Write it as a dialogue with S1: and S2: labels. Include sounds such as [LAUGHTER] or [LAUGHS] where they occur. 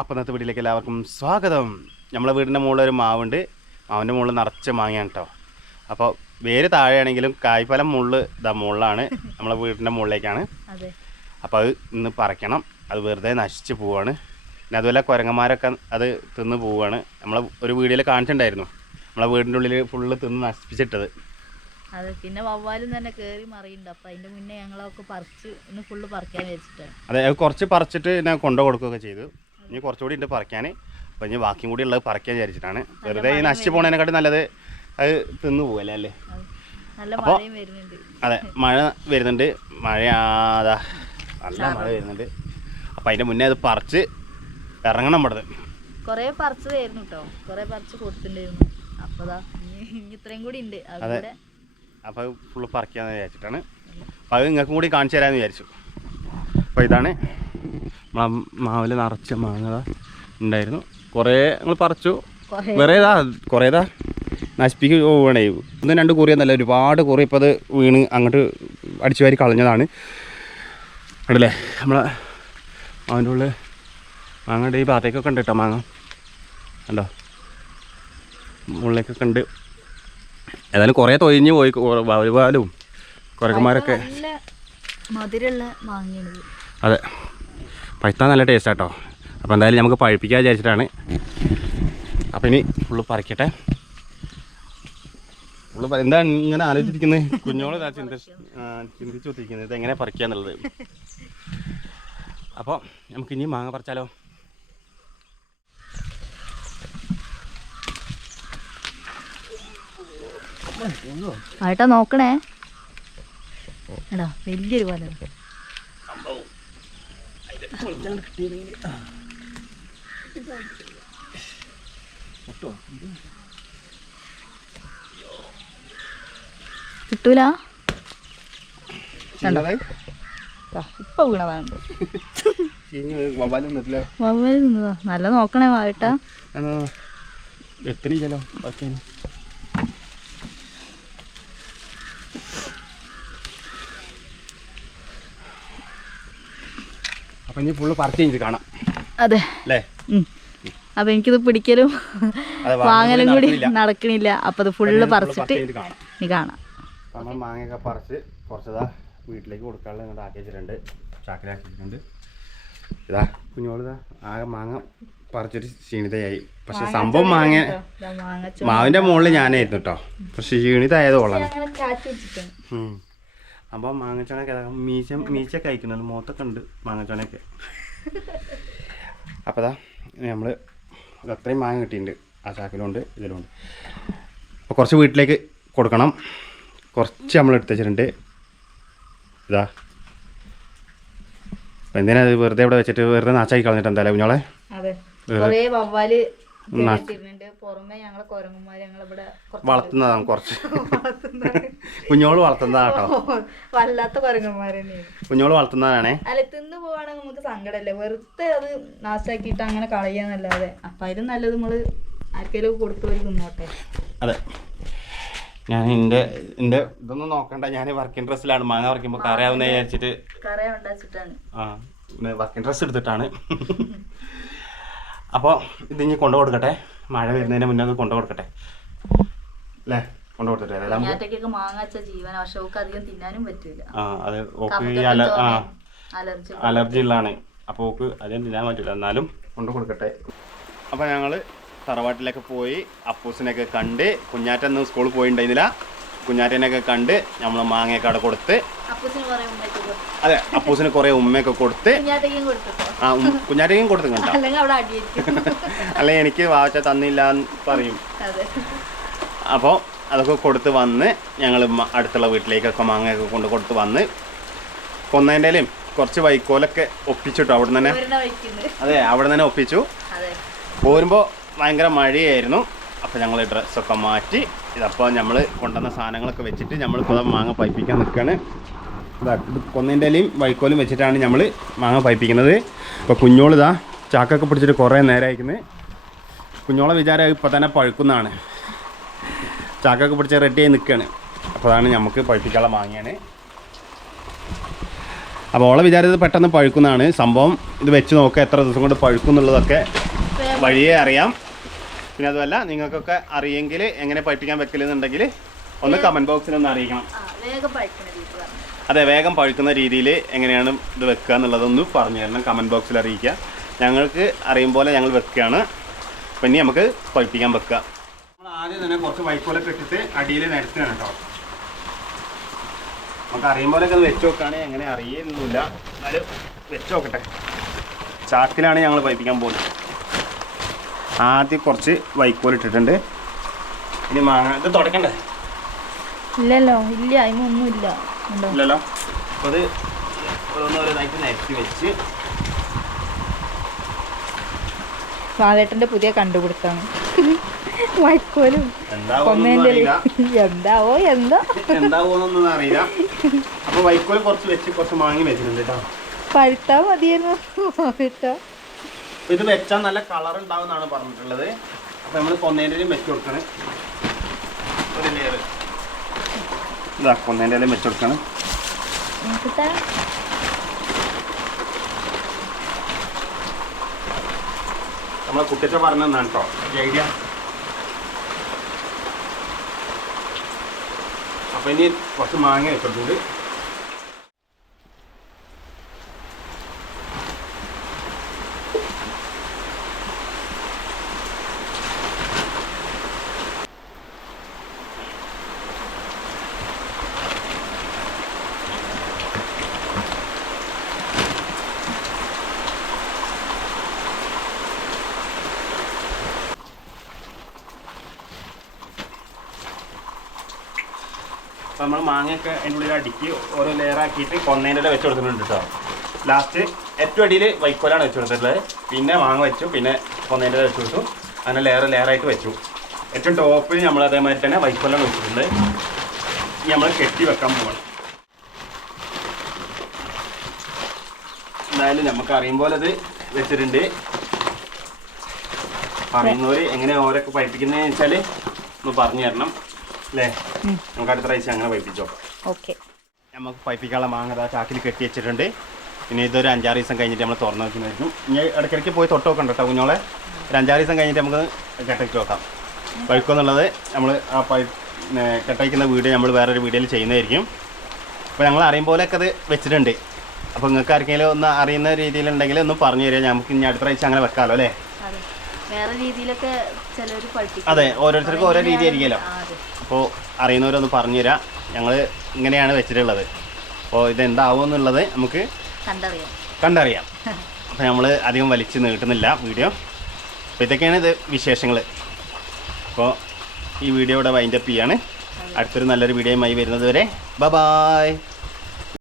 S1: അപ്പം ഇന്നത്തെ വീട്ടിലേക്ക് എല്ലാവർക്കും സ്വാഗതം. നമ്മളെ വീടിന്റെ മുകളിൽ ഒരു മാവുണ്ട്. മാവിന്റെ മുകളിൽ നിറച്ച് മാങ്ങയാണ് കേട്ടോ. അപ്പോൾ വേര് താഴെയാണെങ്കിലും കായ്ഫലം മുകളിൽ ഇതാ മുകളിലാണ് നമ്മളെ വീടിന്റെ മുകളിലേക്കാണ്. അപ്പോൾ അത് ഇന്ന് പറിക്കണം. അത് വെറുതെ നശിച്ച് പോവാണ്. പിന്നെ അതുപോലെ കുരങ്ങന്മാരൊക്കെ അത് തിന്ന് പോവുകയാണ് നമ്മളെ ഒരു വീഡിയോയിൽ കാണിച്ചിട്ടുണ്ടായിരുന്നു. നമ്മളെ വീടിന്റെ ഉള്ളിൽ ഫുള്ള് തിന്ന് നശിപ്പിച്ചിട്ടത്.
S2: അതെ പിന്നെ വവ്വാലും തന്നെ കേറി മറിയുണ്ട്. അപ്പൊ അതിന്റെ മുന്നേ ഞങ്ങളൊക്കെ പറിച്ച് ഇന്ന് ഫുള്ള് പറിക്കാൻ വെച്ചിട്ടാണ്.
S1: അതെ അത് കുറച്ച് പറിച്ചിട്ട് ഞാൻ കൊണ്ടു കൊടുക്കുകയൊക്കെ ചെയ്തു. ഇനി കുറച്ചുകൂടി ഉണ്ട് പറിക്കാൻ. അപ്പോൾ ഇനി ബാക്കിയും കൂടി ഉള്ളത് പറിക്കാൻ വിചാരിച്ചിട്ടാണ്. വെറുതെ ഈ നശിച്ചു പോണേനെക്കാട്ടും നല്ലത് അത് തിന്നു പോകല്ലേ അല്ലേ?
S2: അപ്പോൾ
S1: അതെ മഴ വരുന്നുണ്ട്. മഴ അതാ നല്ല മഴ വരുന്നുണ്ട്. അപ്പം അതിന്റെ മുന്നേ അത് പറിച്ച് ഇറങ്ങണം നമ്മുടെ
S2: കുറേ പറിച്ചതായിരുന്നു കേട്ടോ കുറേ പറിച്ച് കൊടുത്തിട്ടുണ്ടായിരുന്നു. അപ്പൊ ദാ ഇനി ഇനി ഇത്രയും കൂടി ഉണ്ട്.
S1: അതെ. അപ്പോൾ ഫുള്ള് പറിക്കാന്ന് വിചാരിച്ചിട്ടാണ്. അപ്പോൾ അത് നിങ്ങൾക്കും കൂടി കാണിച്ചു തരാമെന്ന് വിചാരിച്ചു. അപ്പോൾ ഇതാണ് നമ്മളെ മാവിൽ നിറച്ച മാങ്ങ ഉണ്ടായിരുന്നു. കുറേ ഞങ്ങൾ പറിച്ചു. വേറേതാ? കുറേതാ? നശിപ്പിക്കും പോവുകയാണേ. ഒന്നും രണ്ട് കുറിയെന്നല്ല ഒരുപാട് കുറി ഇപ്പോൾ അത് വീണ് അങ്ങോട്ട് അടിച്ചു വാരി കളഞ്ഞതാണ്. ഉണ്ടല്ലേ നമ്മളെ അവന്റെ ഉള്ളിൽ മാങ്ങയുടെ ഈ ഭാഗത്തേക്കൊക്കെ ഉണ്ട് കേട്ടോ മാങ്ങ. കണ്ടോ? മുകളിലേക്കൊക്കെ ഉണ്ട് ഏതായാലും കുറേ തൊഴിഞ്ഞ് പോയി. ഒരുപാലും കുരക്കന്മാരൊക്കെ അതെ. പഴുത്താൻ നല്ല ടേസ്റ്റ് കേട്ടോ അപ്പോൾ എന്തായാലും നമുക്ക് പഴുപ്പിക്കാൻ വിചാരിച്ചിട്ടാണ്. അപ്പം ഇനി ഫുള്ള് പറിക്കട്ടെ. ഫുള്ള് എന്താ ഇങ്ങനെ ആലോചിച്ചിരിക്കുന്നത് കുഞ്ഞോളെ ഇതാ ചിന്തി ചിന്തിച്ചു കുത്തിരിക്കുന്നത് ഇത് എങ്ങനെ പറിക്കുക എന്നുള്ളത്. അപ്പോൾ നമുക്ക് ഇനി മാങ്ങ പറിച്ചാലോ?
S2: ആയിട്ടാ നോക്കണേ. എടാ വലിയൊരു പോലെ കിട്ടൂല? കണ്ടോ? കിട്ടൂല ഇപ്പൊ വീണതാണ് വവ്വാൽ തിന്നതാ നല്ല നോക്കണേ വായിട്ടാ
S1: എത്രയില്ലല്ലോ ബാക്കി അപ്പം ഇനി ഫുള്ള് പറിച്ച് കഴിഞ്ഞിട്ട് കാണാം.
S2: അതെ.
S1: അല്ലേ.
S2: അപ്പൊ എനിക്കിത് പിടിക്കലും വാങ്ങലും കൂടി നടക്കണില്ല. അപ്പൊ അത് ഫുള്ള് പറിച്ചിട്ട്
S1: കാണാം.
S2: നീ കാണാം.
S1: നമ്മൾ മാങ്ങയൊക്കെ പറിച്ച് കുറച്ചതാ വീട്ടിലേക്ക് കൊടുക്കാനുള്ള ഇങ്ങോട്ട് ആക്കി വെച്ചിട്ടുണ്ട്. ചാക്കിലാക്കി വെച്ചിട്ടുണ്ട് ഇതാ കുഞ്ഞോളിതാ ആകെ മാങ്ങ പറിച്ചൊരു ക്ഷീണിതയായി. പക്ഷെ സംഭവം മാങ്ങ മാവിന്റെ മുകളിൽ ഞാനായിരുന്നു കേട്ടോ പക്ഷെ ക്ഷീണിതമായത് കൊള്ളാണ് അപ്പോൾ മാങ്ങച്ചോണൊക്കെ മീച്ച മീശ മീശ കഴിക്കുന്നുണ്ട്. മുഖത്തൊക്കെ ഉണ്ട് മാങ്ങച്ചോണയൊക്കെ അപ്പോൾ അതാ നമ്മൾ അത്രയും മാങ്ങ കിട്ടിയിട്ടുണ്ട്. ആ ചാക്കിലുണ്ട് ഇതിലുണ്ട്. അപ്പോൾ കുറച്ച് വീട്ടിലേക്ക് കൊടുക്കണം. കുറച്ച് നമ്മൾ എടുത്ത് വെച്ചിട്ടുണ്ട്. ഇതാ. അപ്പോൾ എന്തിനാ ഇത് വെറുതെ ഇവിടെ വെച്ചിട്ട് വെറുതെ നാച്ചാക്കി കളഞ്ഞിട്ട് എന്തായാലും കുഞ്ഞോളെ?
S2: അതെ. പുറമെ ഞങ്ങളെ കൊരങ്ങന്മാര് ഞങ്ങളിവിടെ കുറച്ച്
S1: വളർത്തുന്നതാണ് കുറച്ച്. കുഞ്ഞോൾ വളർത്തുന്നതാണ് കേട്ടോ.
S2: വല്ലാത്ത കൊരങ്ങന്മാര്
S1: കുഞ്ഞോൾ വളർത്തുന്നതാണേ.
S2: അല്ല തിന്നു പോവാണെങ്കിൽ നമുക്ക് സങ്കടല്ലേ? വെറുതെ അത് നാശാക്കിയിട്ട് അങ്ങനെ കളയാന്നല്ലാതെ. അപ്പൊ അതിലും നല്ലത് നമ്മൾ ആർക്കെങ്കിലും കൊടുത്തു ഒരു തിന്നോട്ടെ.
S1: അതെ. ഞാൻ എന്റെ എന്റെ ഇതൊന്നും നോക്കണ്ട. ഞാൻ വർക്കിംഗ് ഡ്രസ്സിലാണ് മാങ്ങ പറിക്കുമ്പോൾ കറിയാവുന്ന വിചാരിച്ചിട്ട്.
S2: കറിയാണ്
S1: ആ വർക്കിംഗ് ഡ്രസ്സ് എടുത്തിട്ടാണ്. [LAUGHS] അപ്പോൾ ഇത് ഇനി കൊണ്ടു കൊടുക്കട്ടെ? മഴ വരുന്നതിന് മുന്നേ അത് കൊണ്ടു കൊടുക്കട്ടെ. അല്ലേ കൊണ്ടു കൊടുത്തിട്ട്
S2: മാങ്ങാച്ച ജീവന പക്ഷെ അവൾക്ക് അധികം തിന്നാനും പറ്റില്ല
S1: ആ അത് ഓക്ക്
S2: അലർജി
S1: അലർജി ഉള്ളതാണ്. അപ്പോൾ ഓക്ക് അധികം തിന്നാൻ പറ്റില്ല എന്നാലും കൊണ്ടു കൊടുക്കട്ടെ. അപ്പോൾ ഞങ്ങൾ തറവാട്ടിലൊക്കെ പോയി അപ്പൂസിനെയൊക്കെ കണ്ട് കുഞ്ഞാറ്റന്ന് സ്കൂളിൽ പോയിണ്ടായിരുന്നില്ല. കുഞ്ഞാറ്റനെയൊക്കെ കണ്ട് നമ്മൾ മാങ്ങയൊക്കെ അവിടെ കൊടുത്ത് അതെ അപ്പൂസിന് കുറേ ഉമ്മയൊക്കെ കൊടുത്ത് ആ കുഞ്ഞാറ്റയ്ക്കും കൊടുത്തു കേട്ടോ അല്ലെ എനിക്ക് വാച്ച തന്നില്ല എന്ന് പറയും. അപ്പോൾ അതൊക്കെ കൊടുത്ത് വന്ന് ഞങ്ങൾ അടുത്തുള്ള വീട്ടിലേക്കൊക്കെ മാങ്ങയൊക്കെ കൊണ്ട് കൊടുത്ത് വന്ന് കൊന്നതിന്റെയും കുറച്ച് വൈക്കോലൊക്കെ ഒപ്പിച്ചിട്ടു അവിടെ തന്നെ. അതെ അവിടെ തന്നെ ഒപ്പിച്ചു. പോരുമ്പോൾ ഭയങ്കര മഴയായിരുന്നു. അപ്പോൾ ഞങ്ങൾ ഡ്രസ്സൊക്കെ മാറ്റി. ഇതപ്പോൾ നമ്മൾ കൊണ്ടുവന്ന സാധനങ്ങളൊക്കെ വെച്ചിട്ട് നമ്മളിപ്പോൾ മാങ്ങ പൈപ്പിക്കാൻ നിൽക്കുകയാണ് ഇതാ ഇലയും വൈക്കോലും വെച്ചിട്ടാണ് നമ്മൾ മാങ്ങ പൈപ്പിക്കുന്നത് അപ്പോൾ കുഞ്ഞോളിതാ ചാക്കൊക്കെ പിടിച്ചിട്ട് കുറേ നേരമായിരിക്കുന്നത് കുഞ്ഞോളെ വിചാരം ഇപ്പോൾ തന്നെ പഴുക്കുന്നതാണ്. ചാക്കൊക്കെ പിടിച്ച് റെഡിയായി നിൽക്കുകയാണ് അപ്പോൾ അതാണ് നമുക്ക് പഴുപ്പിക്കാനുള്ള മാങ്ങയാണ്. അപ്പോൾ ഓളെ വിചാരിച്ചത് പെട്ടെന്ന് പഴുക്കുന്നതാണ്. സംഭവം ഇത് വെച്ച് നോക്കുക എത്ര ദിവസം കൊണ്ട് പഴുക്കുന്നുള്ളതൊക്കെ വഴിയേ അറിയാം. പിന്നെ അതുമല്ല നിങ്ങൾക്കൊക്കെ അറിയെങ്കിൽ എങ്ങനെ പഴിപ്പിക്കാൻ വെക്കലെന്നുണ്ടെങ്കിൽ ഒന്ന് കമന്റ് ബോക്സിൽ ഒന്ന് അറിയിക്കണം. അതെ വേഗം പഴുക്കുന്ന രീതിയിൽ എങ്ങനെയാണ് ഇത് വെക്കുക എന്നുള്ളതൊന്ന് പറഞ്ഞു തരണം കമന്റ് ബോക്സിൽ അറിയിക്കുക. ഞങ്ങൾക്ക് അറിയും പോലെ ഞങ്ങൾ വെക്കുകയാണ്. പിന്നെ ഇനി നമുക്ക് പഴുപ്പിക്കാൻ വെക്കുക. നമ്മൾ ആദ്യം തന്നെ കുറച്ച് വൈക്കോലൊക്കെ ഇട്ടിട്ട് അടിയിൽ നിരത്തുകയാണ് കേട്ടോ. നമുക്ക് അറിയും പോലെയൊക്കെ ഒന്ന് വെച്ച് നോക്കുകയാണെങ്കിൽ എങ്ങനെ അറിയുന്നില്ല എന്നാലും വെച്ച് നോക്കട്ടെ. ചാക്കിലാണ് ഞങ്ങൾ പഴുപ്പിക്കാൻ പോകുന്നത്. ആദ്യം കുറച്ച് വൈക്കോൽ ഇട്ടിട്ടുണ്ട്. ഇനി മാങ്ങ ഇത് തുടക്കണ്ടേ
S2: ഇല്ലല്ലോ ഇല്ല അതിനൊന്നും ഇല്ല ഉണ്ടോ
S1: ഇല്ലല്ലോ. അപ്പോൾ അത് ഓരോന്നോരോന്നായിട്ട് നിരത്തി വെച്ച്
S2: ബാലേട്ടന്റെ പുതിയ കണ്ടുപിടുത്താണ്. വൈക്കോലും എന്താവോ എന്താ.
S1: എന്താവുമെന്നൊന്നും അറിയില്ല. അപ്പോൾ വൈക്കോൽ കുറച്ച് വെച്ച് കുറച്ച് മാങ്ങി വെച്ചിട്ടുണ്ട് കേട്ടോ
S2: പഴുത്താ മതിയായിരുന്നു.
S1: ഇത് വെച്ചാൽ നല്ല കളർ ഉണ്ടാവും എന്നാണ് പറഞ്ഞിട്ടുള്ളത്. അപ്പൊ നമ്മൾ കൊന്നേന്റെ വെച്ച് കൊടുക്കണേ. ഒരു ഇതാ. കൊന്നേന്റെയും വെച്ച് കൊടുക്കണം
S2: നോക്കട്ടെ
S1: നമ്മളെ കുട്ടിച്ച പറഞ്ഞതാണ് കേട്ടോ അപ്പൊ ഐഡിയ ഇനി കുറച്ച് മാങ്ങ വെച്ചിട്ടുണ്ട് അപ്പോൾ നമ്മൾ മാങ്ങയൊക്കെ അതിന്റെ ഉള്ളിൽ അടുക്കി ഓരോ ലെയറാക്കിയിട്ട് കൊന്നേന്റെ വെച്ച് കൊടുത്തിട്ടുണ്ട് കേട്ടോ ലാസ്റ്റ് ഏറ്റവും അടിയിൽ വൈക്കോലാണ് വെച്ച് കൊടുത്തിട്ടുള്ളത്. പിന്നെ മാങ്ങ വെച്ചു പിന്നെ കൊന്നേന്റെ വെച്ച് കൊടുത്തു. അങ്ങനെ ലെയർ ലെയറായിട്ട് വെച്ചു. ഏറ്റവും ടോപ്പിൽ നമ്മൾ അതേമാതിരി തന്നെ വൈക്കോലാണ് വെച്ചിട്ടുണ്ട് ഇനി നമ്മൾ കെട്ടി വെക്കാൻ പോകണം എന്തായാലും നമുക്ക് പോലെ അത് വെച്ചിട്ടുണ്ട്. പറയുന്നവർ എങ്ങനെ ഓരൊക്കെ പഠിപ്പിക്കുന്നതെന്ന് വെച്ചാൽ ഒന്ന് പറഞ്ഞു തരണം. അല്ലേ നമുക്ക് അടുത്ത പ്രാവശ്യം അങ്ങനെ പഠിപ്പിച്ചോ
S2: ഓക്കെ.
S1: നമുക്ക് പൈപ്പിക്കാനുള്ള മാങ്ങ ചാക്കിൽ കെട്ടി വെച്ചിട്ടുണ്ട്. പിന്നെ ഇതൊരു അഞ്ചാറ് ദിവസം കഴിഞ്ഞിട്ട് നമ്മൾ തുറന്നു വെക്കുന്നതായിരിക്കും. ഇനി ഇടയ്ക്കിടയ്ക്ക് പോയി തൊട്ട് നോക്കണ്ട കേട്ടോ കുഞ്ഞോളെ. ഒരു അഞ്ചാറ് ദിവസം കഴിഞ്ഞിട്ട് നമുക്ക് കെട്ടയ്ക്ക് നോക്കാം. പഴുക്കുമെന്നുള്ളത് നമ്മൾ ആ പൈ പിന്നെ കെട്ടയ്ക്കുന്ന വീഡിയോ നമ്മൾ വേറൊരു വീഡിയോയിൽ ചെയ്യുന്നതായിരിക്കും. അപ്പോൾ ഞങ്ങൾ അറിയും പോലെയൊക്കെ അത് വെച്ചിട്ടുണ്ട്. അപ്പോൾ നിങ്ങൾക്ക് ആർക്കെങ്കിലും ഒന്ന് അറിയുന്ന രീതിയിലുണ്ടെങ്കിൽ ഒന്ന് പറഞ്ഞു തരിക. നമുക്ക് ഇനി അടുത്ത പ്രാവശ്യം അങ്ങനെ വെക്കാമല്ലോ അല്ലേ?
S2: വേറെ രീതിയിലൊക്കെ ചിലർ പഠിപ്പിക്കും
S1: അതെ ഓരോരുത്തർക്കും ഓരോ രീതി ആയിരിക്കുമല്ലോ അപ്പോൾ അറിയുന്നവരൊന്ന് പറഞ്ഞു തരാം ഞങ്ങൾ ഇങ്ങനെയാണ് വെച്ചിട്ടുള്ളത്. അപ്പോൾ ഇതെന്താവും എന്നുള്ളത് നമുക്ക്
S2: കണ്ടറിയാം.
S1: കണ്ടറിയാം. അപ്പോൾ നമ്മൾ അധികം വലിച്ചു നീട്ടുന്നില്ല വീഡിയോ. അപ്പോൾ ഇതൊക്കെയാണ് ഇത് വിശേഷങ്ങൾ അപ്പോൾ ഈ വീഡിയോ ഇവിടെ വൈൻഡപ്പ് ചെയ്യാണ്. അടുത്തൊരു നല്ലൊരു വീഡിയോയുമായി വരുന്നത് വരെ. ബ ബായ്